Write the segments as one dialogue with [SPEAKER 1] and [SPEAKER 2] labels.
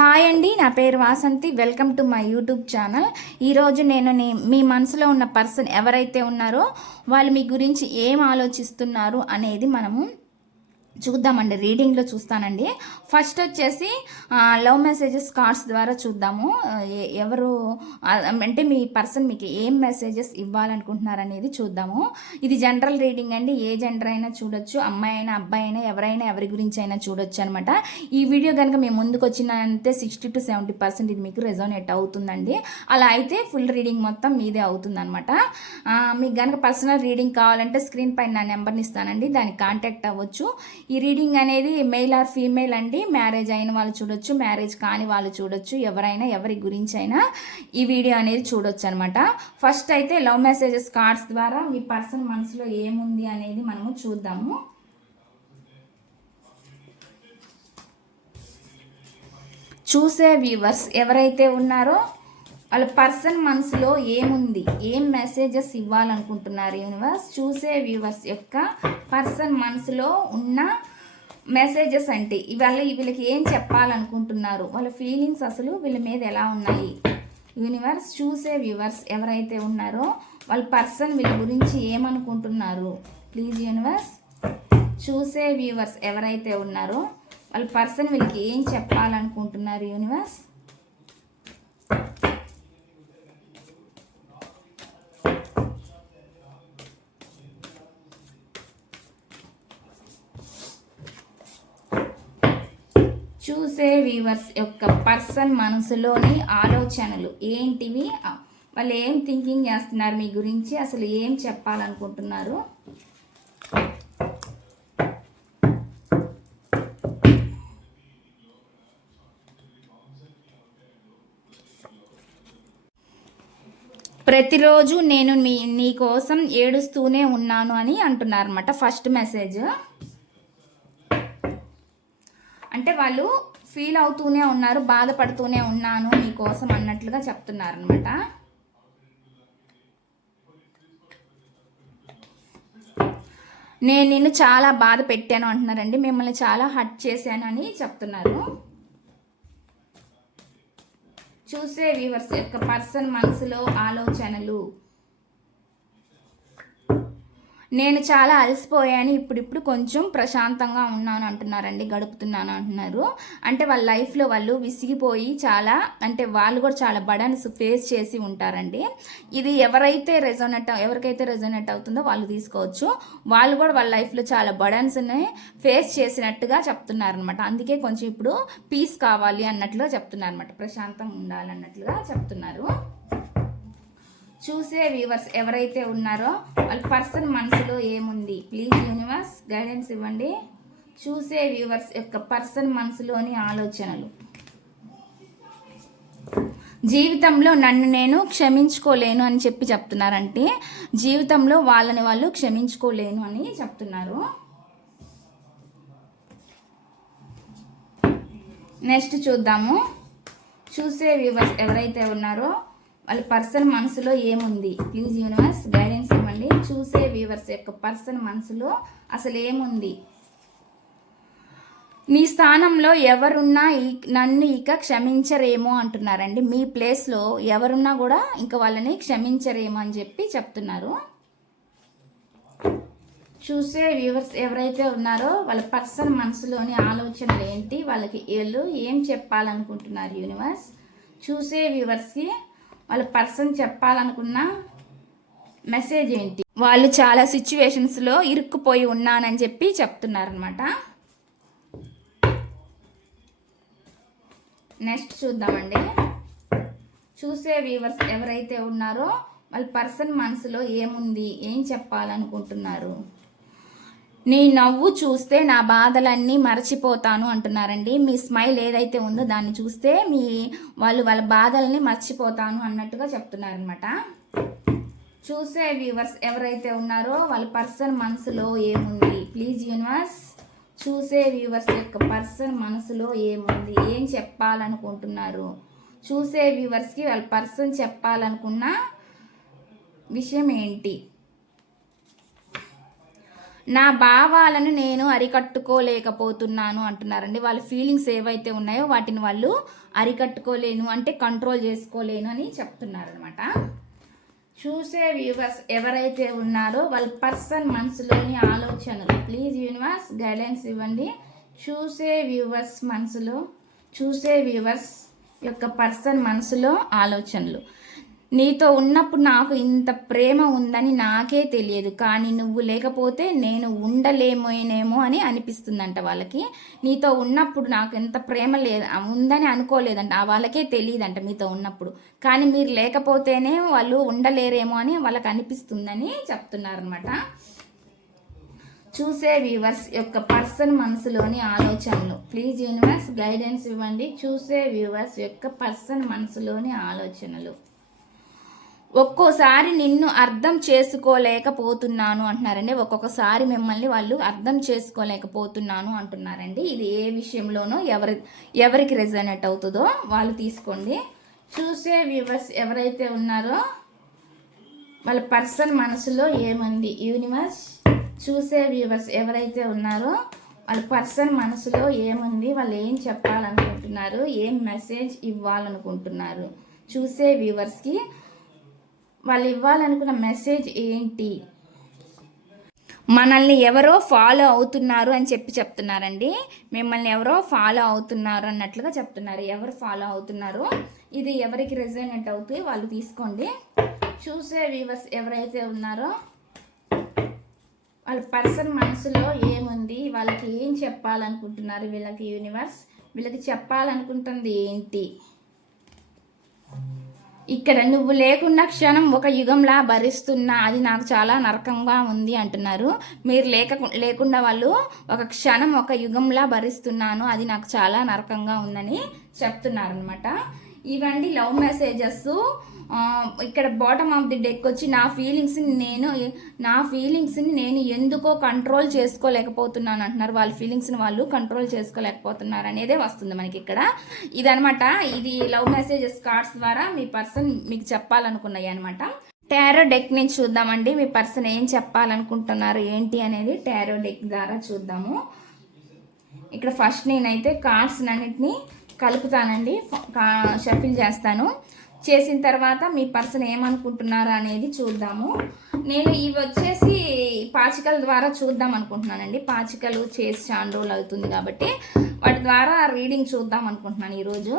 [SPEAKER 1] Hi అండి నా పేరు Vasanthi. Welcome to my YouTube channel. ఈరోజు నేను నీ- మీ మనసులో ఉన్న పర్సన్ ఎవరైతే ఉన్నారో వాళ్ళు మీ గురించి ఏం ఆలోచిస్తున్నారు అనేది మనము చూద్దామండి రీడింగ్లో చూస్తానండి. ఫస్ట్ వచ్చేసి లవ్ మెసేజెస్ కార్డ్స్ ద్వారా చూద్దాము. ఎవరు అంటే మీ పర్సన్ మీకు ఏం మెసేజెస్ ఇవ్వాలనుకుంటున్నారు అనేది చూద్దాము. ఇది జనరల్ రీడింగ్ అండి. ఏ జెండర్ అయినా చూడొచ్చు. అమ్మాయి అయినా అబ్బాయి అయినా ఎవరైనా ఎవరి గురించి అయినా చూడొచ్చు అనమాట. ఈ వీడియో కనుక మేము ముందుకు వచ్చినంతే సిక్స్టీ టు సెవెంటీ పర్సెంట్ ఇది మీకు రెజోనేట్ అవుతుందండి. అలా అయితే ఫుల్ రీడింగ్ మొత్తం మీదే అవుతుందనమాట. మీకు కనుక పర్సనల్ రీడింగ్ కావాలంటే స్క్రీన్ పైన నా నెంబర్ని ఇస్తానండి. దానికి కాంటాక్ట్ అవ్వచ్చు. ఈ రీడింగ్ అనేది మెయిల్ ఆర్ ఫీమేల్ అండి. మ్యారేజ్ అయిన వాళ్ళు చూడొచ్చు మ్యారేజ్ కాని వాళ్ళు చూడొచ్చు. ఎవరైనా ఎవరి గురించి అయినా ఈ వీడియో అనేది చూడొచ్చు అనమాట ఫస్ట్ అయితే లవ్ మెసేజెస్ కార్డ్స్ ద్వారా మీ పర్సన్ మనసులో ఏముంది అనేది మనము చూద్దాము. చూసే వ్యూవర్స్ ఎవరైతే ఉన్నారో వాళ్ళ పర్సన్ మనసులో ఏముంది? ఏం మెసేజెస్ ఇవ్వాలనుకుంటున్నారు యూనివర్స్? చూసే వ్యూవర్స్ యొక్క పర్సన్ మనసులో ఉన్న మెసేజెస్ అంటే ఇవాళ వీళ్ళకి ఏం చెప్పాలనుకుంటున్నారు? వాళ్ళ ఫీలింగ్స్ అసలు వీళ్ళ మీద ఎలా ఉన్నాయి? యూనివర్స్ చూసే వ్యూవర్స్ ఎవరైతే ఉన్నారో వాళ్ళ పర్సన్ వీళ్ళ గురించి ఏమనుకుంటున్నారు? ప్లీజ్ యూనివర్స్ చూసే వ్యూవర్స్ ఎవరైతే ఉన్నారో వాళ్ళ పర్సన్ వీళ్ళకి ఏం చెప్పాలనుకుంటున్నారు యూనివర్స్? చూసే వ్యూవర్స్ యొక్క పర్సన్ మనసులోని ఆలోచనలు ఏంటివి? వాళ్ళు ఏం థింకింగ్ చేస్తున్నారు? మీ గురించి అసలు ఏం చెప్పాలనుకుంటున్నారు? ప్రతిరోజు నేను మీ నీ కోసం ఏడుస్తూనే ఉన్నాను అని అంటున్నారన్నమాట. First message. అంటే వాళ్ళు ఫీల్ అవుతూనే ఉన్నారు బాధపడుతూనే ఉన్నాను మీకోసం అన్నట్లుగా చెప్తున్నారు అనమాట నేను నిన్ను చాలా బాధ పెట్టాను అంటున్నారండి మిమ్మల్ని చాలా హట్ చేశాను అని చెప్తున్నారు. చూసే వ్యూవర్స్ యొక్క పర్సన్ మనసులో ఆలోచనలు. నేను చాలా అలసిపోయాను ఇప్పుడిప్పుడు కొంచెం ప్రశాంతంగా ఉన్నాను అంటున్నారండి గడుపుతున్నాను అంటున్నారు. అంటే వాళ్ళ లైఫ్లో వాళ్ళు విసిగిపోయి చాలా అంటే వాళ్ళు కూడా చాలా బడన్స్ ఫేస్ చేసి ఉంటారండి. ఇది ఎవరైతే రెజోనెట్ ఎవరికైతే రెజోనెట్ అవుతుందో వాళ్ళు తీసుకోవచ్చు. వాళ్ళు కూడా వాళ్ళ లైఫ్లో చాలా బడన్స్ని ఫేస్ చేసినట్టుగా చెప్తున్నారనమాట అందుకే కొంచెం ఇప్పుడు పీస్ కావాలి అన్నట్లుగా చెప్తున్నారు అనమాట ప్రశాంతంగా ఉండాలన్నట్లుగా చెప్తున్నారు. చూసే వ్యూవర్స్ ఎవరైతే ఉన్నారో వాళ్ళ పర్సన్ మనసులో ఏముంది? ప్లీజ్ యూనివర్స్ గైడెన్స్ ఇవ్వండి. చూసే వ్యూవర్స్ యొక్క పర్సన్ మనసులోని ఆలోచనలు. జీవితంలో నన్ను నేను క్షమించుకోలేను అని చెప్పి చెప్తున్నారంటే జీవితంలో వాళ్ళని వాళ్ళు క్షమించుకోలేను అని చెప్తున్నారు. నెక్స్ట్ చూద్దాము. చూసే వ్యూవర్స్ ఎవరైతే ఉన్నారో వాళ్ళ పర్సన్ మనసులో ఏముంది? ప్లీజ్ యూనివర్స్ గైడెన్స్ ఇవ్వండి. చూసే వ్యూవర్స్ యొక్క పర్సన్ మనసులో అసలు ఏముంది? నీ స్థానంలో ఎవరున్నా ఈ నన్ను ఇక క్షమించరేమో అంటున్నారండి. మీ ప్లేస్లో ఎవరున్నా కూడా ఇంకా వాళ్ళని క్షమించరేమో అని చెప్పి చెప్తున్నారు. చూసే వ్యూవర్స్ ఎవరైతే ఉన్నారో వాళ్ళ పర్సన్ మనసులోని ఆలోచనలు ఏంటి? వాళ్ళకి వీళ్ళు ఏం చెప్పాలనుకుంటున్నారు యూనివర్స్? చూసే వ్యూవర్స్కి వాళ్ళ పర్సన్ చెప్పాలనుకున్న మెసేజ్ ఏంటి? వాళ్ళు చాలా సిచ్యువేషన్స్లో ఇరుక్కుపోయి ఉన్నానని చెప్పి చెప్తున్నారనమాట నెక్స్ట్ చూద్దామండి. చూసే వ్యూవర్స్ ఎవరైతే ఉన్నారో వాళ్ళ పర్సన్ మనసులో ఏముంది? ఏం చెప్పాలనుకుంటున్నారు? నీ నవ్వు చూస్తే నా బాధలన్నీ మర్చిపోతాను అంటున్నారండి. మీ స్మైల్ ఏదైతే ఉందో దాన్ని చూస్తే మీ వాళ్ళు వాళ్ళ బాధల్ని మర్చిపోతాను అన్నట్టుగా చెప్తున్నారనమాట చూసే వ్యూవర్స్ ఎవరైతే ఉన్నారో వాళ్ళ పర్సన్ మనసులో ఏముంది? ప్లీజ్ యూనివర్స్ చూసే వ్యూవర్స్ యొక్క పర్సన్ మనసులో ఏముంది? ఏం చెప్పాలనుకుంటున్నారు? చూసే వ్యూవర్స్కి వాళ్ళ పర్సన్ చెప్పాలనుకున్న విషయం ఏంటి? నా భావాలను నేను అరికట్టుకోలేకపోతున్నాను అంటున్నారండి. వాళ్ళ ఫీలింగ్స్ ఏవైతే ఉన్నాయో వాటిని వాళ్ళు అరికట్టుకోలేను అంటే కంట్రోల్ చేసుకోలేను అని చెప్తున్నారు అనమాట చూసే వ్యూవర్స్ ఎవరైతే ఉన్నారో వాళ్ళ పర్సన్ మనసులోని ఆలోచనలు ప్లీజ్ యూనివర్స్ గైడెన్స్ ఇవ్వండి. చూసే వ్యూవర్స్ మనసులో చూసే వ్యూవర్స్ యొక్క పర్సన్ మనసులో ఆలోచనలు. నీతో ఉన్నప్పుడు నాకు ఇంత ప్రేమ ఉందని నాకే తెలియదు. కానీ నువ్వు లేకపోతే నేను ఉండలేమోనేమో అని అనిపిస్తుందంట వాళ్ళకి. నీతో ఉన్నప్పుడు నాకు ఎంత ప్రేమ లేదు ఉందని అనుకోలేదంట. ఆ వాళ్ళకే తెలియదంట మీతో ఉన్నప్పుడు. కానీ మీరు లేకపోతేనే వాళ్ళు ఉండలేరేమో అని వాళ్ళకి అనిపిస్తుందని చెప్తున్నారనమాట చూసే వ్యూవర్స్ యొక్క పర్సన్ మనసులోని ఆలోచనలు. ప్లీజ్ యూనివర్స్ గైడెన్స్ ఇవ్వండి. చూసే వ్యూవర్స్ యొక్క పర్సన్ మనసులోని ఆలోచనలు. ఒక్కోసారి నిన్ను అర్థం చేసుకోలేకపోతున్నాను అంటున్నారండి. ఒక్కొక్కసారి మిమ్మల్ని వాళ్ళు అర్థం చేసుకోలేకపోతున్నాను అంటున్నారండి. ఇది ఏ విషయంలోనో ఎవరి ఎవరికి రెజనేట్ అవుతుందో వాళ్ళు తీసుకోండి. చూసే వ్యూవర్స్ ఎవరైతే ఉన్నారో వాళ్ళ పర్సన్ మనసులో ఏముంది? యూనివర్స్ చూసే వ్యూవర్స్ ఎవరైతే ఉన్నారో వాళ్ళ పర్సన్ మనసులో ఏముంది? వాళ్ళు ఏం చెప్పాలనుకుంటున్నారు? ఏం మెసేజ్ ఇవ్వాలనుకుంటున్నారు? చూసే వ్యూవర్స్కి వాళ్ళు ఇవ్వాలనుకున్న మెసేజ్ ఏంటి? మనల్ని ఎవరో ఫాలో అవుతున్నారు అని చెప్పి చెప్తున్నారండి. మిమ్మల్ని ఎవరో ఫాలో అవుతున్నారు అన్నట్లుగా చెప్తున్నారు. ఎవరు ఫాలో అవుతున్నారు ఇది ఎవరికి రెజనేట్ అవుతుంది వాళ్ళు తీసుకోండి. చూసే వ్యూవర్స్ ఎవరైతే ఉన్నారో వాళ్ళ పర్సన్ మనసులో ఏముంది? వాళ్ళకి ఏం చెప్పాలనుకుంటున్నారు వీళ్ళకి యూనివర్స్ వీళ్ళకి చెప్పాలనుకుంటుంది ఏంటి? ఇక్కడ నువ్వు లేకున్న క్షణం ఒక యుగంలా భరిస్తున్నా అది నాకు చాలా నరకంగా ఉంది అంటున్నారు. మీరు లేక లేకుండా వాళ్ళు ఒక క్షణం ఒక యుగంలా భరిస్తున్నాను అది నాకు చాలా నరకంగా ఉందని చెప్తున్నారు అనమాట ఇవండి లవ్ మెసేజెస్ ఇక్కడ బాటమ్ ఆఫ్ ది డెక్ వచ్చి నా ఫీలింగ్స్ని నేను నా ఫీలింగ్స్ని నేను ఎందుకో కంట్రోల్ చేసుకోలేకపోతున్నాను అంటున్నారు. వాళ్ళ ఫీలింగ్స్ని వాళ్ళు కంట్రోల్ చేసుకోలేకపోతున్నారు అనేదే వస్తుంది మనకి ఇక్కడ. ఇదనమాట ఇది లవ్ మెసేజెస్ కార్డ్స్ ద్వారా మీ పర్సన్ మీకు చెప్పాలనుకున్నాయి అనమాట టారో డెక్ నుంచి చూద్దామండి. మీ పర్సన్ ఏం చెప్పాలనుకుంటున్నారు? ఏంటి అనేది టారో డెక్ ద్వారా చూద్దాము. ఇక్కడ ఫస్ట్ నేనైతే కార్డ్స్ అన్నిటిని కలుపుతానండి. షఫిల్ చేస్తాను. చేసిన తర్వాత మీ పర్సన్ ఏమనుకుంటున్నారు అనేది చూద్దాము. నేను ఇవి వచ్చేసి పాచికల ద్వారా చూద్దాం అనుకుంటున్నానండి. పాచికలు చేసి చాలా రోజులు అవుతుంది కాబట్టి వాటి ద్వారా రీడింగ్ చూద్దాం అనుకుంటున్నాను ఈరోజు.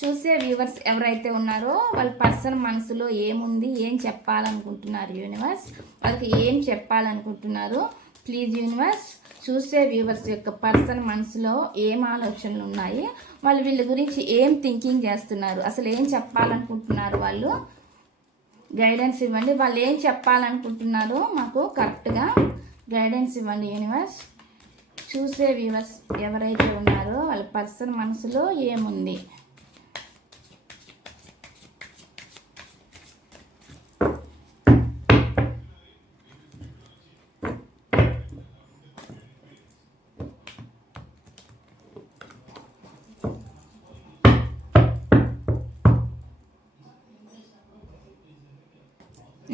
[SPEAKER 1] చూసే వ్యూవర్స్ ఎవరైతే ఉన్నారో వాళ్ళ పర్సన్ మనసులో ఏముంది ఏం చెప్పాలనుకుంటున్నారు యూనివర్స్? వాళ్ళకి ఏం చెప్పాలనుకుంటున్నారు? ప్లీజ్ యూనివర్స్ చూసే వ్యూవర్స్ యొక్క పర్సన్ మనసులో ఏం ఆలోచనలు ఉన్నాయి? వాళ్ళు వీళ్ళ గురించి ఏం థింకింగ్ చేస్తున్నారు? అసలు ఏం చెప్పాలనుకుంటున్నారు వాళ్ళు? గైడెన్స్ ఇవ్వండి. వాళ్ళు ఏం చెప్పాలనుకుంటున్నారో మాకు కరెక్ట్గా గైడెన్స్ ఇవ్వండి యూనివర్స్ చూసే వ్యూవర్స్ ఎవరైతే ఉన్నారో వాళ్ళ పర్సన్ మనసులో ఏముంది?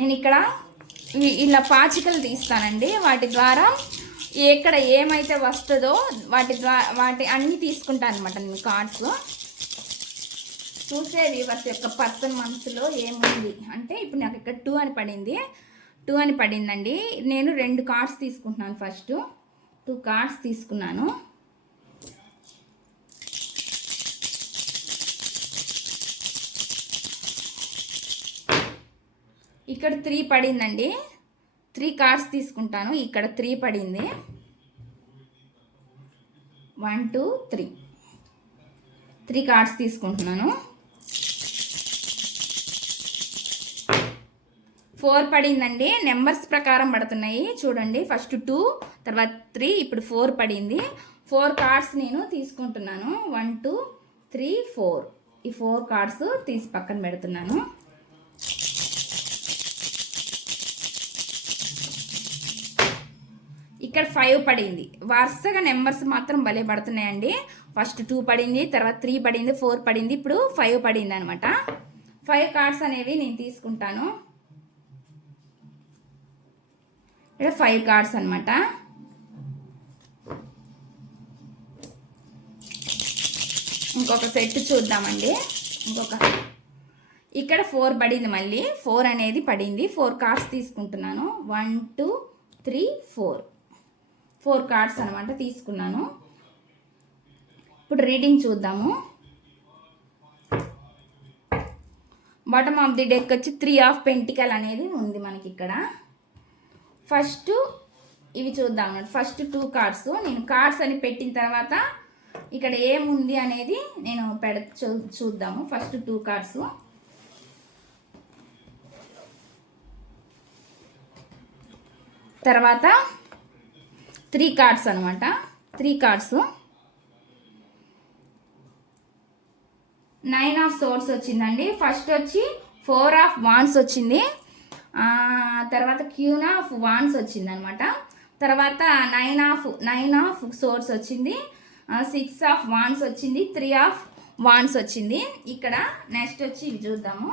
[SPEAKER 1] నేను ఇక్కడ ఇలా పాచికలు తీస్తానండి. వాటి ద్వారా ఎక్కడ ఏమైతే వస్తుందో వాటి ద్వారా వాటి అన్నీ తీసుకుంటాను అనమాట నేను కార్డ్స్. చూసే వ్యూవర్స్ యొక్క పర్సన్ మనసులో ఏముంది? అంటే ఇప్పుడు నాకు ఇక్కడ టూ అని పడింది. టూ అని పడిందండి. నేను రెండు కార్డ్స్ తీసుకుంటున్నాను ఫస్ట్. టూ కార్డ్స్ తీసుకున్నాను. ఇక్కడ త్రీ పడిందండి. త్రీ కార్డ్స్ తీసుకుంటాను. ఇక్కడ త్రీ పడింది. One two three. Three cards తీసుకుంటున్నాను. ఫోర్ పడిందండి. నెంబర్స్ ప్రకారం పడుతున్నాయి. చూడండి ఫస్ట్ టూ తర్వాత త్రీ ఇప్పుడు ఫోర్ పడింది. ఫోర్ కార్డ్స్ నేను తీసుకుంటున్నాను. One two three four. ఈ ఫోర్ కార్డ్స్ తీసి పక్కన పెడుతున్నాను. ఫైవ్ పడింది. వరుసగా నెంబర్స్ మాత్రం భలే పడుతున్నాయండి. ఫస్ట్ టూ పడింది తర్వాత త్రీ పడింది ఫోర్ పడింది ఇప్పుడు ఫైవ్ పడింది అనమాట ఫైవ్ కార్డ్స్ అనేవి నేను తీసుకుంటాను. ఇక్కడ ఫైవ్ కార్డ్స్ అనమాట ఇంకొక సెట్ చూద్దామండి. ఇంకొక. ఇక్కడ ఫోర్ పడింది మళ్ళీ. ఫోర్ అనేది పడింది. ఫోర్ కార్డ్స్ తీసుకుంటున్నాను. One two three four four cards అనమాట తీసుకున్నాను. ఇప్పుడు రీడింగ్ చూద్దాము. బాటమ్ ఆఫ్ ది డెక్ వచ్చి త్రీ ఆఫ్ పెంటికల్ అనేది ఉంది మనకి ఇక్కడ. ఫస్ట్ ఇవి చూద్దాం ఫస్ట్ టూ కార్డ్స్ నేను కార్డ్స్ అని పెట్టిన తర్వాత ఇక్కడ ఏముంది అనేది నేను పెడ చూ చూద్దాము. ఫస్ట్ టూ కార్డ్స్ తర్వాత త్రీ కార్డ్స్ అనమాట three cards. Nine of swords వచ్చిందండి. ఫస్ట్ వచ్చి ఫోర్ ఆఫ్ వాన్స్ వచ్చింది. తర్వాత క్యూన్ ఆఫ్ వాన్స్ వచ్చింది అనమాట తర్వాత nine of nine of swords వచ్చింది. సిక్స్ ఆఫ్ వాన్స్ వచ్చింది. త్రీ ఆఫ్ వాన్స్ వచ్చింది. ఇక్కడ నెక్స్ట్ వచ్చి చూద్దాము.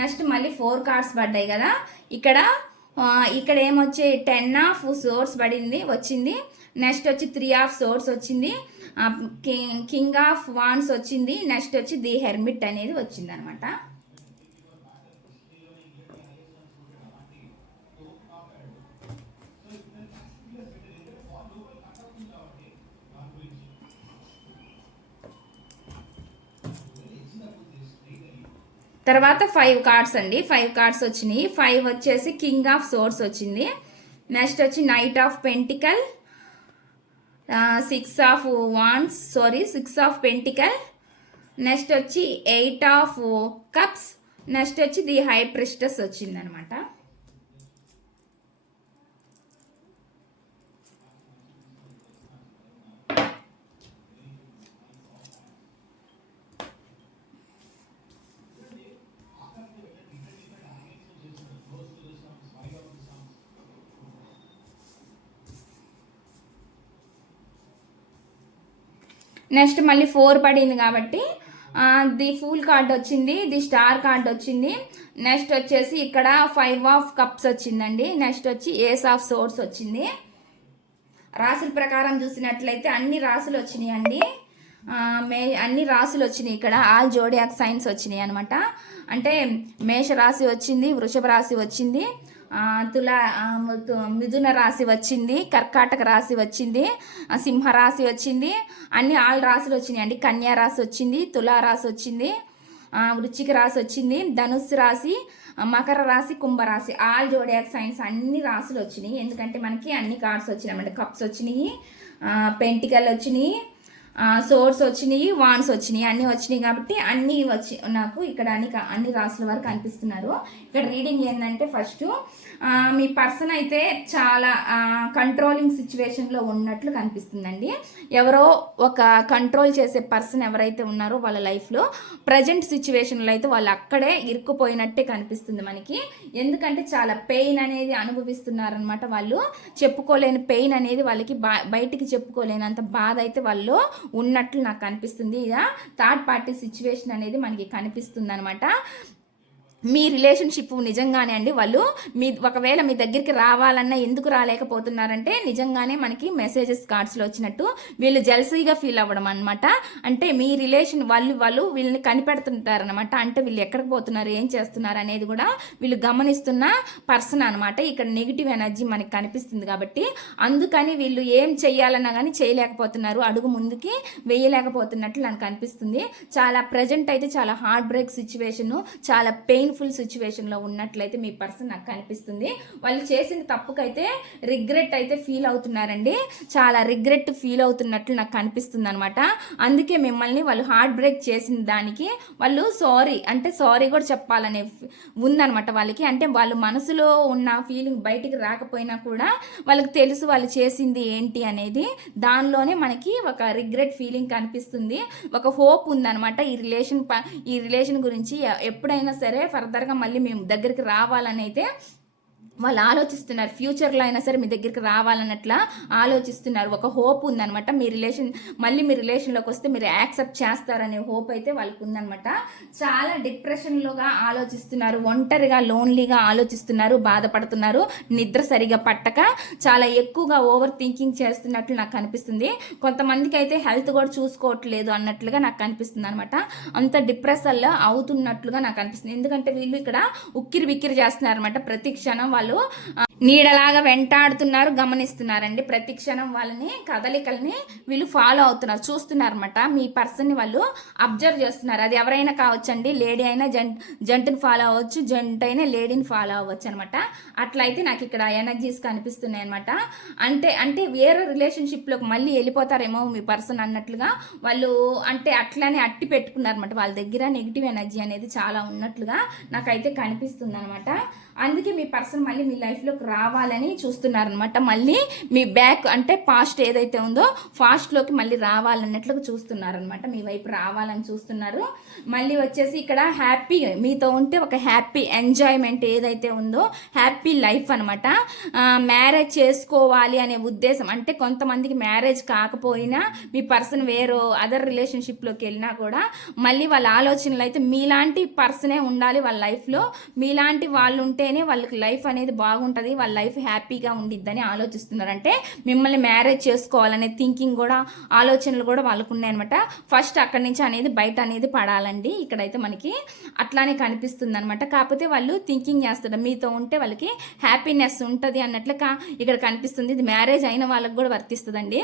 [SPEAKER 1] నెక్స్ట్ మళ్ళీ ఫోర్ కార్డ్స్ పడ్డాయి కదా. ఇక్కడ ఇక్కడ ఏమొచ్చి టెన్ ఆఫ్ సోర్స్ పడింది వచ్చింది. నెక్స్ట్ వచ్చి త్రీ ఆఫ్ సోర్స్ వచ్చింది. కింగ్ ఆఫ్ వాన్స్ వచ్చింది. నెక్స్ట్ వచ్చి ది హెర్మిట్ అనేది వచ్చింది అనమాట తర్వాత ఫైవ్ కార్డ్స్ అండి. ఫైవ్ కార్డ్స్ వచ్చినాయి. ఫైవ్ వచ్చేసి కింగ్ ఆఫ్ సోర్స్ వచ్చింది. నెక్స్ట్ వచ్చి knight of pentacle six of wands sorry six of pentacle next వచ్చి ఎయిట్ ఆఫ్ కప్స్ నెక్స్ట్ వచ్చి ది హై ప్రిస్టస్ వచ్చిందనమాట. నెక్స్ట్ మళ్ళీ ఫోర్ పడింది కాబట్టి ది ఫూల్ కార్డ్ వచ్చింది ది స్టార్ కార్డ్ వచ్చింది. నెక్స్ట్ వచ్చేసి ఇక్కడ ఫైవ్ ఆఫ్ కప్స్ వచ్చిందండి. నెక్స్ట్ వచ్చి ఏస్ ఆఫ్ సోర్స్ వచ్చింది. రాసుల ప్రకారం చూసినట్లయితే అన్ని రాసులు వచ్చినాయి అండి మే అన్ని రాసులు వచ్చినాయి ఇక్కడ. ఆల్ జోడియాక్ సైన్స్ వచ్చినాయి అనమాట అంటే మేష రాశి వచ్చింది వృషభ రాశి వచ్చింది. తులా మిథున రాశి వచ్చింది కర్కాటక రాశి వచ్చింది సింహ రాశి వచ్చింది అన్ని ఆల్ రాశులు వచ్చినాయి అండి. కన్యా రాశి వచ్చింది తులా రాశి వచ్చింది వృచ్చిక రాశి వచ్చింది ధనుస్సు రాశి మకర రాశి కుంభరాశి ఆల్ జోడియాక్ సైన్స్ అన్ని రాశులు వచ్చినాయి. ఎందుకంటే మనకి అన్ని కార్డ్స్ వచ్చినాయి అంటే కప్స్ వచ్చినాయి పెంటికల్ వచ్చినాయి సోర్స్ వచ్చినాయి వాన్స్ వచ్చినాయి అన్నీ వచ్చినాయి కాబట్టి అన్నీ వచ్చి నాకు ఇక్కడ అన్ని అన్ని రాసుల వరకు కనిపిస్తున్నారు ఇక్కడ రీడింగ్ ఏంటంటే ఫస్ట్ మీ పర్సన్ అయితే చాలా కంట్రోలింగ్ సిచ్యువేషన్లో ఉన్నట్లు కనిపిస్తుందండి. ఎవరో ఒక కంట్రోల్ చేసే పర్సన్ ఎవరైతే ఉన్నారో వాళ్ళ లైఫ్లో ప్రజెంట్ సిచ్యువేషన్లో అయితే వాళ్ళు అక్కడే ఇరుక్కుపోయినట్టే కనిపిస్తుంది మనకి. ఎందుకంటే చాలా పెయిన్ అనేది అనుభవిస్తున్నారనమాట వాళ్ళు. చెప్పుకోలేని పెయిన్ అనేది వాళ్ళకి బా- బయటికి చెప్పుకోలేనంత బాధ అయితే వాళ్ళు ఉన్నట్లు నాకు కనిపిస్తుంది ఇక థర్డ్ పార్టీ సిచ్యువేషన్ అనేది మనకి కనిపిస్తుంది అనమాట మీ రిలేషన్షిప్ నిజంగానే అండి? వాళ్ళు మీ ఒకవేళ మీ దగ్గరికి రావాలన్నా ఎందుకు రాలేకపోతున్నారంటే నిజంగానే మనకి మెసేజెస్ కార్డ్స్లో వచ్చినట్టు వీళ్ళు జెల్సీగా ఫీల్ అవ్వడం అనమాట అంటే మీ రిలేషన్ వాళ్ళు వాళ్ళు వీళ్ళని కనిపెడుతుంటారనమాట అంటే వీళ్ళు ఎక్కడికి పోతున్నారు ఏం చేస్తున్నారు అనేది కూడా వీళ్ళు గమనిస్తున్న పర్సన్ అనమాట ఇక్కడ నెగిటివ్ ఎనర్జీ మనకి కనిపిస్తుంది కాబట్టి అందుకని వీళ్ళు ఏం చేయాలన్నా కానీ చేయలేకపోతున్నారు. అడుగు ముందుకి వేయలేకపోతున్నట్లు నాకు అనిపిస్తుంది. చాలా ప్రజెంట్ అయితే చాలా హార్ట్ బ్రేక్ సిచ్యువేషను చాలా పెయిన్ పెయిన్ఫుల్ సిచ్యువేషన్లో ఉన్నట్లయితే మీ పర్సన్ నాకు కనిపిస్తుంది. వాళ్ళు చేసిన తప్పుకైతే రిగ్రెట్ అయితే ఫీల్ అవుతున్నారండి. చాలా రిగ్రెట్ ఫీల్ అవుతున్నట్లు నాకు కనిపిస్తుంది అనమాట అందుకే మిమ్మల్ని వాళ్ళు హార్ట్ బ్రేక్ చేసిన దానికి వాళ్ళు సారీ అంటే సారీ కూడా చెప్పాలనే ఉందనమాట వాళ్ళకి. అంటే వాళ్ళు మనసులో ఉన్న ఫీలింగ్ బయటికి రాకపోయినా కూడా వాళ్ళకి తెలుసు వాళ్ళు చేసింది ఏంటి అనేది. దానిలోనే మనకి ఒక రిగ్రెట్ ఫీలింగ్ కనిపిస్తుంది. ఒక హోప్ ఉందనమాట ఈ రిలేషన్ ప- ఈ రిలేషన్ గురించి. ఎప్పుడైనా సరే ఫర్దర్గా మళ్ళీ మేము దగ్గరికి రావాలని అయితే వాళ్ళు ఆలోచిస్తున్నారు. ఫ్యూచర్లో అయినా సరే మీ దగ్గరికి రావాలన్నట్లా ఆలోచిస్తున్నారు. ఒక హోప్ ఉందనమాట మీ రిలేషన్ మళ్ళీ మీ రిలేషన్లోకి వస్తే మీరు యాక్సెప్ట్ చేస్తారనే హోప్ అయితే వాళ్ళకి ఉందనమాట చాలా డిప్రెషన్లోగా ఆలోచిస్తున్నారు. ఒంటరిగా లోన్లీగా ఆలోచిస్తున్నారు. బాధపడుతున్నారు. నిద్ర సరిగా పట్టక చాలా ఎక్కువగా ఓవర్ థింకింగ్ చేస్తున్నట్లు నాకు కనిపిస్తుంది కొంతమందికి అయితే హెల్త్ కూడా చూసుకోవట్లేదు అన్నట్లుగా నాకు కనిపిస్తుంది అనమాట అంత డిప్రెషన్లో అవుతున్నట్లుగా నాకు అనిపిస్తుంది. ఎందుకంటే వీళ్ళు ఇక్కడ ఉక్కిరి బిక్కిరి చేస్తున్నారు అనమాట ప్రతి క్షణం వాళ్ళు వాళ్ళు నీడలాగా వెంటాడుతున్నారు గమనిస్తున్నారండి. ప్రతి క్షణం వాళ్ళని కదలికల్ని వీళ్ళు ఫాలో అవుతున్నారు. చూస్తున్నారు అనమాట మీ పర్సన్ని వాళ్ళు అబ్జర్వ్ చేస్తున్నారు. అది ఎవరైనా కావచ్చండి? లేడీ అయినా జంట్ జంటుని ఫాలో అవ్వచ్చు. జంట్ అయినా లేడీని ఫాలో అవ్వచ్చు అనమాట అట్లయితే నాకు ఇక్కడ ఎనర్జీస్ కనిపిస్తున్నాయి అనమాట అంటే అంటే వేరే రిలేషన్షిప్లోకి మళ్ళీ వెళ్ళిపోతారేమో మీ పర్సన్ అన్నట్లుగా వాళ్ళు అంటే అట్లానే అట్టి పెట్టుకున్నారు అనమాట వాళ్ళ దగ్గర నెగిటివ్ ఎనర్జీ అనేది చాలా ఉన్నట్లుగా నాకైతే కనిపిస్తుంది అనమాట అందుకే మీ పర్సన్ మళ్ళీ మీ లైఫ్లోకి రావాలని చూస్తున్నారనమాట మళ్ళీ మీ బ్యాక్ అంటే పాస్ట్ ఏదైతే ఉందో ఫాస్ట్లోకి మళ్ళీ రావాలన్నట్లుగా చూస్తున్నారనమాట మీ వైపు రావాలని చూస్తున్నారు. మళ్ళీ వచ్చేసి ఇక్కడ హ్యాపీ మీతో ఉంటే ఒక హ్యాపీ ఎంజాయ్మెంట్ ఏదైతే ఉందో హ్యాపీ లైఫ్ అనమాట మ్యారేజ్ చేసుకోవాలి అనే ఉద్దేశం అంటే కొంతమందికి మ్యారేజ్ కాకపోయినా మీ పర్సన్ వేరే అదర్ రిలేషన్షిప్లోకి వెళ్ళినా కూడా మళ్ళీ వాళ్ళ ఆలోచనలు అయితే మీలాంటి పర్సనే ఉండాలి వాళ్ళ లైఫ్లో. మీలాంటి వాళ్ళు ఉంటే ఉంటేనే వాళ్ళకి లైఫ్ అనేది బాగుంటుంది వాళ్ళ లైఫ్ హ్యాపీగా ఉండిద్దని ఆలోచిస్తున్నారంటే మిమ్మల్ని మ్యారేజ్ చేసుకోవాలనే థింకింగ్ కూడా ఆలోచనలు కూడా వాళ్ళకు ఉన్నాయన్నమాట ఫస్ట్ అక్కడి నుంచి అనేది బయట అనేది పడాలండి. ఇక్కడైతే మనకి అట్లానే కనిపిస్తుంది అనమాట కాకపోతే వాళ్ళు థింకింగ్ చేస్తారు మీతో ఉంటే వాళ్ళకి హ్యాపీనెస్ ఉంటుంది అన్నట్లు కా ఇక్కడ కనిపిస్తుంది. ఇది మ్యారేజ్ అయిన వాళ్ళకి కూడా వర్తిస్తుందండి.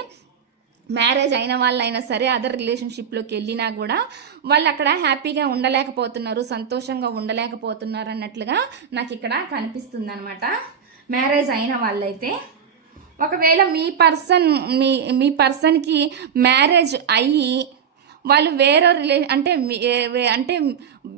[SPEAKER 1] మ్యారేజ్ అయిన వాళ్ళైనా సరే అదర్ రిలేషన్షిప్లోకి వెళ్ళినా కూడా వాళ్ళు అక్కడ హ్యాపీగా ఉండలేకపోతున్నారు సంతోషంగా ఉండలేకపోతున్నారు అన్నట్లుగా నాకు ఇక్కడ కనిపిస్తుంది అనమాట మ్యారేజ్ అయిన వాళ్ళైతే ఒకవేళ మీ పర్సన్ మీ మీ పర్సన్కి మ్యారేజ్ అయ్యి వాళ్ళు వేరే రిలే అంటే మీ- అంటే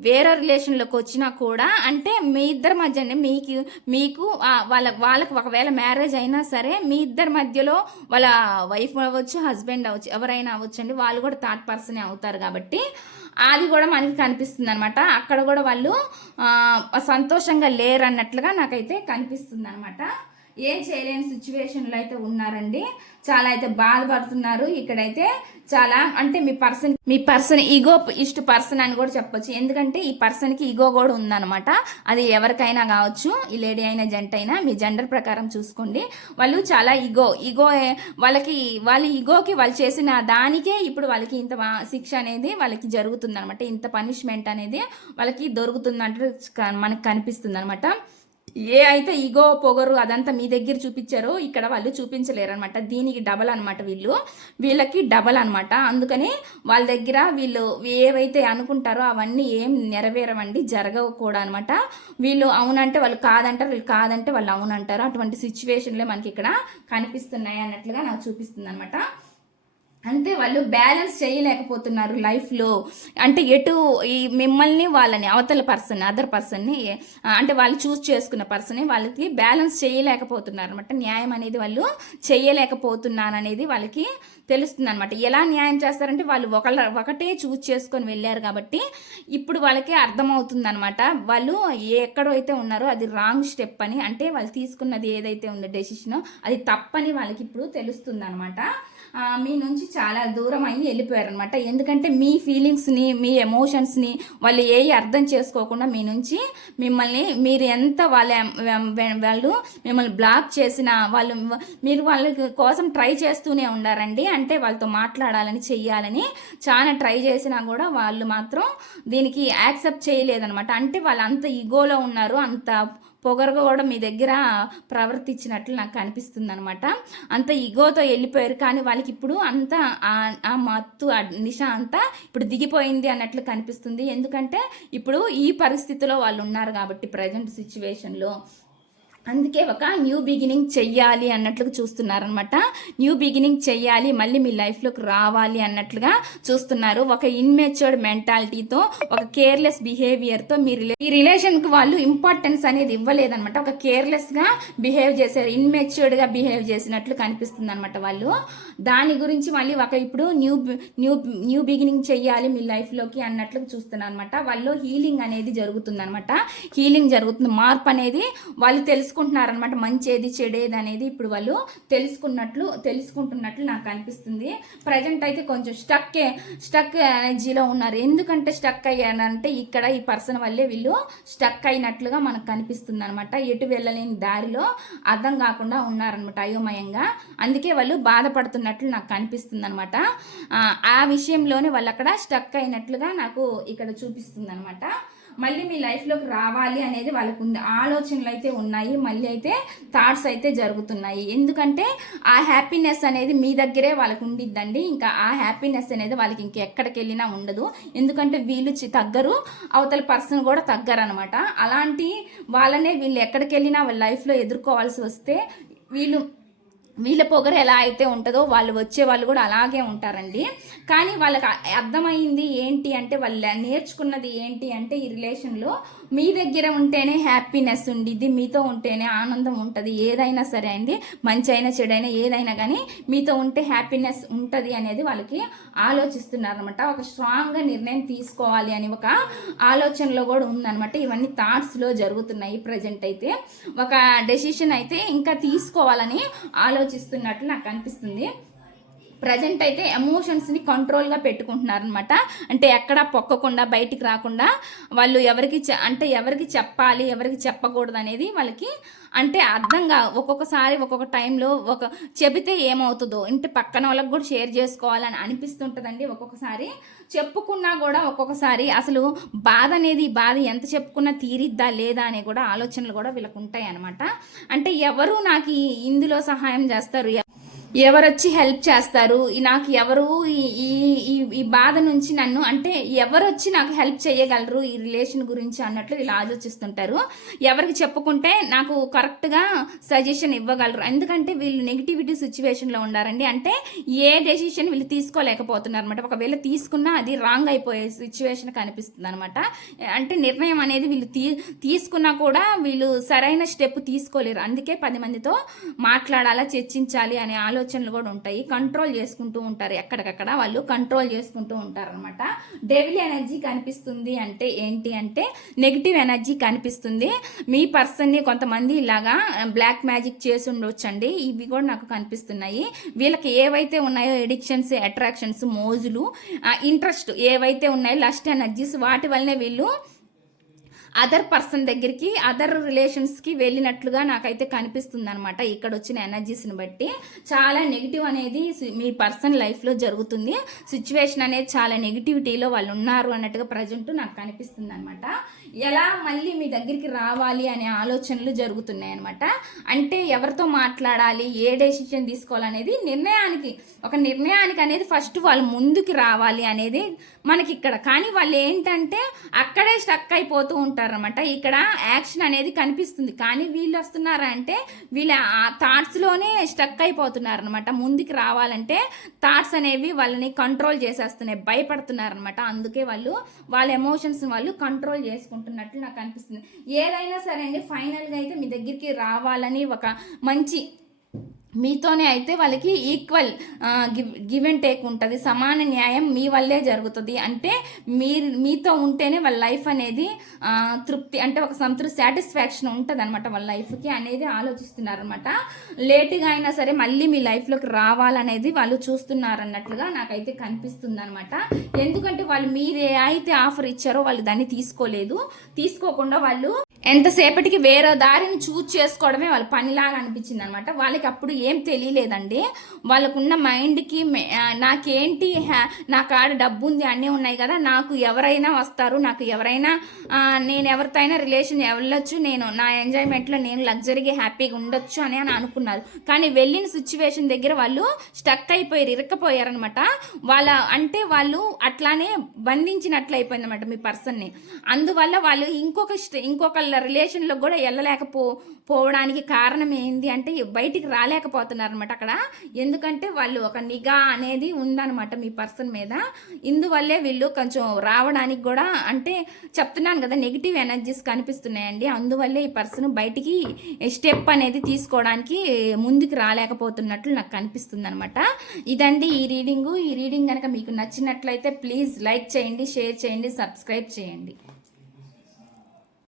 [SPEAKER 1] వేరే రిలేషన్లోకి వచ్చినా కూడా అంటే మీ ఇద్దరి మధ్యనే మీకు మీకు వాళ్ళ వాళ్ళకి ఒకవేళ మ్యారేజ్ అయినా సరే మీ ఇద్దరి మధ్యలో వాళ్ళ వైఫ్ అవ్వచ్చు హస్బెండ్ అవ్వచ్చు ఎవరైనా అవ్వచ్చు అండి వాళ్ళు కూడా థర్డ్ పర్సనే అవుతారు కాబట్టి అది కూడా మనకి కనిపిస్తుంది అనమాట అక్కడ కూడా వాళ్ళు సంతోషంగా లేరు అన్నట్లుగా నాకైతే కనిపిస్తుంది అనమాట ఏం చేయలేని సిచ్యువేషన్లో అయితే ఉన్నారండి. చాలా అయితే బాధపడుతున్నారు. ఇక్కడైతే చాలా అంటే మీ పర్సన్ మీ పర్సన్ ఈగో ఇష్ట పర్సన్ అని కూడా చెప్పొచ్చు. ఎందుకంటే ఈ పర్సన్కి ఈగో కూడా ఉందన్నమాట. అది ఎవరికైనా కావచ్చు ఈ లేడీ అయినా జెంట్ అయినా మీ జెండర్ ప్రకారం చూసుకోండి. వాళ్ళు చాలా ఈగో ఈగో వాళ్ళకి వాళ్ళ ఈగోకి వాళ్ళు చేసిన దానికే ఇప్పుడు వాళ్ళకి ఇంత శిక్ష అనేది వాళ్ళకి జరుగుతుంది అనమాట ఇంత పనిష్మెంట్ అనేది వాళ్ళకి దొరుకుతుందంటే మనకు కనిపిస్తుంది అనమాట ఏ అయితే ఈగో పొగరు అదంతా మీ దగ్గర చూపించారో ఇక్కడ వాళ్ళు చూపించలేరు అనమాట దీనికి డబల్ అనమాట వీళ్ళు. వీళ్ళకి డబల్ అనమాట అందుకని వాళ్ళ దగ్గర వీళ్ళు ఏవైతే అనుకుంటారో అవన్నీ ఏం నెరవేరవండి జరగవు కూడా అనమాట వీళ్ళు అవునంటే వాళ్ళు కాదంటారు వీళ్ళు కాదంటే వాళ్ళు అవునంటారు. అటువంటి సిచ్యువేషన్లే మనకి ఇక్కడ కనిపిస్తున్నాయి అన్నట్లుగా నాకు చూపిస్తుంది అనమాట అంటే వాళ్ళు బ్యాలెన్స్ చేయలేకపోతున్నారు లైఫ్లో. అంటే ఎటు ఈ మిమ్మల్ని వాళ్ళని అవతల పర్సన్ అదర్ పర్సన్ని అంటే వాళ్ళు చూస్ చేసుకున్న పర్సన్ని వాళ్ళకి బ్యాలెన్స్ చేయలేకపోతున్నారు అనమాట న్యాయం అనేది వాళ్ళు చేయలేకపోతున్నారు అనేది వాళ్ళకి తెలుస్తుంది అనమాట ఎలా న్యాయం చేస్తారంటే వాళ్ళు ఒకళ్ళ ఒకటే చూస్ చేసుకొని వెళ్ళారు కాబట్టి ఇప్పుడు వాళ్ళకి అర్థమవుతుంది అనమాట వాళ్ళు ఎక్కడో అయితే ఉన్నారో అది రాంగ్ స్టెప్ అని అంటే వాళ్ళు తీసుకున్నది ఏదైతే ఉందో డెసిషన్ అది తప్పని వాళ్ళకి ఇప్పుడు తెలుస్తుంది అనమాట మీ నుంచి చాలా దూరం అయ్యి వెళ్ళిపోయారు అనమాట ఎందుకంటే మీ ఫీలింగ్స్ని మీ ఎమోషన్స్ని వాళ్ళు ఏ అర్థం చేసుకోకుండా మీ నుంచి మిమ్మల్ని మీరు ఎంత వాళ్ళ వాళ్ళు మిమ్మల్ని బ్లాక్ చేసిన వాళ్ళు మీరు వాళ్ళ కోసం ట్రై చేస్తూనే ఉండారండి. అంటే వాళ్ళతో మాట్లాడాలని చెయ్యాలని చాలా ట్రై చేసినా కూడా వాళ్ళు మాత్రం దీనికి యాక్సెప్ట్ చేయలేదనమాట అంటే వాళ్ళు అంత ఈగోలో ఉన్నారు అంత పొగరుగా కూడా మీ దగ్గర ప్రవర్తించినట్లు నాకు అనిపిస్తుంది అనమాట అంత ఈగోతో వెళ్ళిపోయారు కానీ వాళ్ళకి ఇప్పుడు అంత ఆ- ఆ మత్తు ఆ నిష అంతా ఇప్పుడు దిగిపోయింది అన్నట్లు కనిపిస్తుంది. ఎందుకంటే ఇప్పుడు ఈ పరిస్థితిలో వాళ్ళు ఉన్నారు కాబట్టి ప్రజెంట్ సిచ్యువేషన్లో అందుకే ఒక న్యూ బిగినింగ్ చెయ్యాలి అన్నట్లుగా చూస్తున్నారనమాట న్యూ బిగినింగ్ చెయ్యాలి మళ్ళీ మీ లైఫ్లోకి రావాలి అన్నట్లుగా చూస్తున్నారు. ఒక ఇన్మెచ్యూర్డ్ మెంటాలిటీతో ఒక కేర్లెస్ బిహేవియర్తో మీ ఈ రిలేషన్కి వాళ్ళు ఇంపార్టెన్స్ అనేది ఇవ్వలేదన్నమాట. ఒక కేర్లెస్గా బిహేవ్ చేశారు ఇన్మెచ్యూర్డ్గా బిహేవ్ చేసినట్లు కనిపిస్తుంది అనమాట వాళ్ళు. దాని గురించి మళ్ళీ ఒక ఇప్పుడు న్యూ న్యూ న్యూ బిగినింగ్ చెయ్యాలి మీ లైఫ్లోకి అన్నట్లు చూస్తున్నాను అనమాట వాళ్ళు హీలింగ్ అనేది జరుగుతుంది అనమాట హీలింగ్ జరుగుతుంది. మార్పు అనేది వాళ్ళు తెలుసుకుంటున్నారనమాట. మంచి ఏది చెడేది అనేది ఇప్పుడు వాళ్ళు తెలుసుకున్నట్లు తెలుసుకుంటున్నట్లు నాకు అనిపిస్తుంది. ప్రజెంట్ అయితే కొంచెం స్టక్ స్టక్ ఎనర్జీలో ఉన్నారు. ఎందుకంటే స్టక్ అయ్యానంటే ఇక్కడ ఈ పర్సన్ వల్లే వీళ్ళు స్టక్ అయినట్లుగా మనకు కనిపిస్తుంది అనమాట ఎటు వెళ్ళలేని దారిలో అర్థం కాకుండా ఉన్నారనమాట అయోమయంగా. అందుకే వాళ్ళు బాధపడుతున్నారు. బాధపడుతున్నట్లు నాకు కనిపిస్తుంది అనమాట ఆ విషయంలోనే వాళ్ళు అక్కడ స్టక్ అయినట్లుగా నాకు ఇక్కడ చూపిస్తుంది అనమాట మళ్ళీ మీ లైఫ్లోకి రావాలి అనేది వాళ్ళకు ఉంది ఆలోచనలు అయితే ఉన్నాయి. మళ్ళీ అయితే థాట్స్ అయితే జరుగుతున్నాయి. ఎందుకంటే ఆ హ్యాపీనెస్ అనేది మీ దగ్గరే వాళ్ళకు ఉండిద్దండి. ఇంకా ఆ హ్యాపీనెస్ అనేది వాళ్ళకి ఇంకెక్కడికి వెళ్ళినా ఉండదు. ఎందుకంటే వీళ్ళు తగ్గరు అవతల పర్సన్ కూడా తగ్గరు అనమాట అలాంటి వాళ్ళనే వీళ్ళు ఎక్కడికి వెళ్ళినా వాళ్ళ లైఫ్లో ఎదుర్కోవాల్సి వస్తే వీళ్ళు వీళ్ళ పొగరు ఎలా అయితే ఉంటుందో వాళ్ళు వచ్చే వాళ్ళు కూడా అలాగే ఉంటారండి. కానీ వాళ్ళకి అర్థమైంది ఏంటి అంటే వాళ్ళు నేర్చుకున్నది ఏంటి అంటే ఈ రిలేషన్లో మీ దగ్గర ఉంటేనే హ్యాపీనెస్ ఉండిద్ది మీతో ఉంటేనే ఆనందం ఉంటుంది. ఏదైనా సరే అండి మంచి అయినా చెడైనా ఏదైనా కానీ మీతో ఉంటే హ్యాపీనెస్ ఉంటుంది అనేది వాళ్ళకి ఆలోచిస్తున్నారనమాట. ఒక స్ట్రాంగ్గా నిర్ణయం తీసుకోవాలి అని ఒక ఆలోచనలో కూడా ఉందనమాట. ఇవన్నీ థాట్స్లో జరుగుతున్నాయి ప్రజెంట్ అయితే. ఒక డెసిషన్ అయితే ఇంకా తీసుకోవాలని ఆలోచిస్తున్నట్లు నాకు అనిపిస్తుంది. ప్రజెంట్ అయితే ఎమోషన్స్ని కంట్రోల్గా పెట్టుకుంటున్నారనమాట అంటే ఎక్కడ పొక్కకుండా బయటికి రాకుండా వాళ్ళు ఎవరికి అంటే ఎవరికి చెప్పాలి ఎవరికి చెప్పకూడదు అనేది వాళ్ళకి అంటే అర్థంగా ఒక్కొక్కసారి ఒక్కొక్క టైంలో ఒక చెబితే ఏమవుతుందో ఇంటి పక్కన వాళ్ళకి కూడా షేర్ చేసుకోవాలని అనిపిస్తుంటుందండి ఒక్కొక్కసారి. చెప్పుకున్నా కూడా ఒక్కొక్కసారి అసలు బాధ అనేది బాధ ఎంత చెప్పుకున్నా తీరిద్దా లేదా అనే కూడా ఆలోచనలు కూడా వీళ్ళకు ఉంటాయి అనమాట అంటే ఎవరు నాకు ఇందులో సహాయం చేస్తారు? ఎవరొచ్చి హెల్ప్ చేస్తారు? నాకు ఎవరు ఈ ఈ ఈ బాధ నుంచి నన్ను అంటే ఎవరొచ్చి నాకు హెల్ప్ చేయగలరు ఈ రిలేషన్ గురించి అన్నట్లు వీళ్ళు ఆలోచిస్తుంటారు. ఎవరికి చెప్పుకుంటే నాకు కరెక్ట్గా సజెషన్ ఇవ్వగలరు. ఎందుకంటే వీళ్ళు నెగిటివిటీ సిచ్యువేషన్లో ఉండారండి. అంటే ఏ డెసిషన్ వీళ్ళు తీసుకోలేకపోతున్నారు అనమాట ఒకవేళ తీసుకున్నా అది రాంగ్ అయిపోయే సిచ్యువేషన్ కనిపిస్తుంది అనమాట అంటే నిర్ణయం అనేది వీళ్ళు తీ తీసుకున్నా కూడా వీళ్ళు సరైన స్టెప్ తీసుకోలేరు. అందుకే పది మందితో మాట్లాడాలా చర్చించాలి అనే ఆలోచన ఆలోచనలు కూడా ఉంటాయి. కంట్రోల్ చేసుకుంటూ ఉంటారు. ఎక్కడికక్కడ వాళ్ళు కంట్రోల్ చేసుకుంటూ ఉంటారు అనమాట డెవిల్ ఎనర్జీ కనిపిస్తుంది అంటే ఏంటి అంటే నెగిటివ్ ఎనర్జీ కనిపిస్తుంది. మీ పర్సన్ని కొంతమంది ఇలాగా బ్లాక్ మ్యాజిక్ చేసి ఉండొచ్చండి. ఇవి కూడా నాకు కనిపిస్తున్నాయి. వీళ్ళకి ఏవైతే ఉన్నాయో ఎడిక్షన్స్ అట్రాక్షన్స్ మోజులు ఇంట్రెస్ట్ ఏవైతే ఉన్నాయో లస్ట్ ఎనర్జీస్ వాటి వల్లనే వీళ్ళు అదర్ పర్సన్ దగ్గరికి అదర్ రిలేషన్స్కి వెళ్ళినట్లుగా నాకైతే కనిపిస్తుంది అనమాట ఇక్కడ వచ్చిన ఎనర్జీస్ని బట్టి చాలా నెగిటివ్ అనేది మీ పర్సన్ లైఫ్లో జరుగుతుంది. సిచ్యువేషన్ అనేది చాలా నెగిటివిటీలో వాళ్ళు ఉన్నారు అన్నట్టుగా ప్రజెంట్ నాకు కనిపిస్తుంది అనమాట ఎలా మళ్ళీ మీ దగ్గరికి రావాలి అనే ఆలోచనలు జరుగుతున్నాయి అనమాట అంటే ఎవరితో మాట్లాడాలి ఏ డెసిషన్ తీసుకోవాలనేది నిర్ణయానికి ఒక నిర్ణయానికి అనేది ఫస్ట్ వాళ్ళు ముందుకు రావాలి అనేది మనకి ఇక్కడ. కానీ వాళ్ళు ఏంటంటే అక్కడే స్టక్ అయిపోతూ ఉంటారనమాట ఇక్కడ యాక్షన్ అనేది కనిపిస్తుంది. కానీ వీళ్ళు వస్తున్నారా అంటే వీళ్ళ థాట్స్లోనే స్టక్ అయిపోతున్నారనమాట ముందుకు రావాలంటే థాట్స్ అనేవి వాళ్ళని కంట్రోల్ చేసేస్తున్నాయి భయపడుతున్నారనమాట అందుకే వాళ్ళు వాళ్ళ ఎమోషన్స్ వాళ్ళు కంట్రోల్ చేసుకుంటున్నట్లు నాకు అనిపిస్తుంది. ఏదైనా సరే అండి ఫైనల్గా అయితే మీ దగ్గరికి రావాలని ఒక మంచి మీతోనే అయితే వాళ్ళకి equal give give and take ఉంటుంది. సమాన న్యాయం మీ వల్లే జరుగుతుంది. అంటే మీరు మీతో ఉంటేనే వాళ్ళ లైఫ్ అనేది తృప్తి అంటే ఒక సంతృప్తి సాటిస్ఫాక్షన్ ఉంటుంది అనమాట వాళ్ళ లైఫ్కి అనేది ఆలోచిస్తున్నారనమాట లేటుగా అయినా సరే మళ్ళీ మీ లైఫ్లోకి రావాలనేది వాళ్ళు చూస్తున్నారన్నట్లుగా నాకైతే కనిపిస్తుంది అనమాట ఎందుకంటే వాళ్ళు మీరు ఏ అయితే ఆఫర్ ఇచ్చారో వాళ్ళు దాన్ని తీసుకోలేదు. తీసుకోకుండా వాళ్ళు ఎంతసేపటికి వేరే దారిని చూజ్ చేసుకోవడమే వాళ్ళ పనిలాగా అనిపించింది అనమాట వాళ్ళకి అప్పుడు ఏం తెలియలేదండి. వాళ్ళకున్న మైండ్కి నాకేంటి నా కాడ డబ్బు ఉంది అన్నీ ఉన్నాయి కదా నాకు ఎవరైనా వస్తారు నాకు ఎవరైనా నేను ఎవరితో అయినా రిలేషన్ వెళ్ళొచ్చు నేను నా ఎంజాయ్మెంట్లో నేను లగ్జరీగా హ్యాపీగా ఉండొచ్చు అని అని అనుకున్నారు. కానీ వెళ్ళిన సిచ్యువేషన్ దగ్గర వాళ్ళు స్టక్ అయిపోయారు ఇరక్కపోయారనమాట. వాళ్ళ అంటే వాళ్ళు అట్లానే బంధించినట్లు అయిపోయిందన్నమాట మీ పర్సన్ని. అందువల్ల వాళ్ళు ఇంకొక ఇంకొక వాళ్ళ రిలేషన్లో కూడా వెళ్ళలేకపో పోవడానికి కారణం ఏంటి అంటే బయటికి రాలేకపోతున్నారు అనమాట అక్కడ. ఎందుకంటే వాళ్ళు ఒక నిఘా అనేది ఉందన్నమాట మీ పర్సన్ మీద. ఇందువల్లే వీళ్ళు కొంచెం రావడానికి కూడా అంటే చెప్తున్నాను కదా నెగిటివ్ ఎనర్జీస్ కనిపిస్తున్నాయండి. అందువల్లే ఈ పర్సన్ బయటికి స్టెప్ అనేది తీసుకోవడానికి ముందుకు రాలేకపోతున్నట్లు నాకు కనిపిస్తుంది అనమాట ఇదండి ఈ రీడింగు. ఈ రీడింగ్ కనుక మీకు నచ్చినట్లయితే ప్లీజ్ లైక్ చేయండి షేర్ చేయండి సబ్స్క్రైబ్ చేయండి.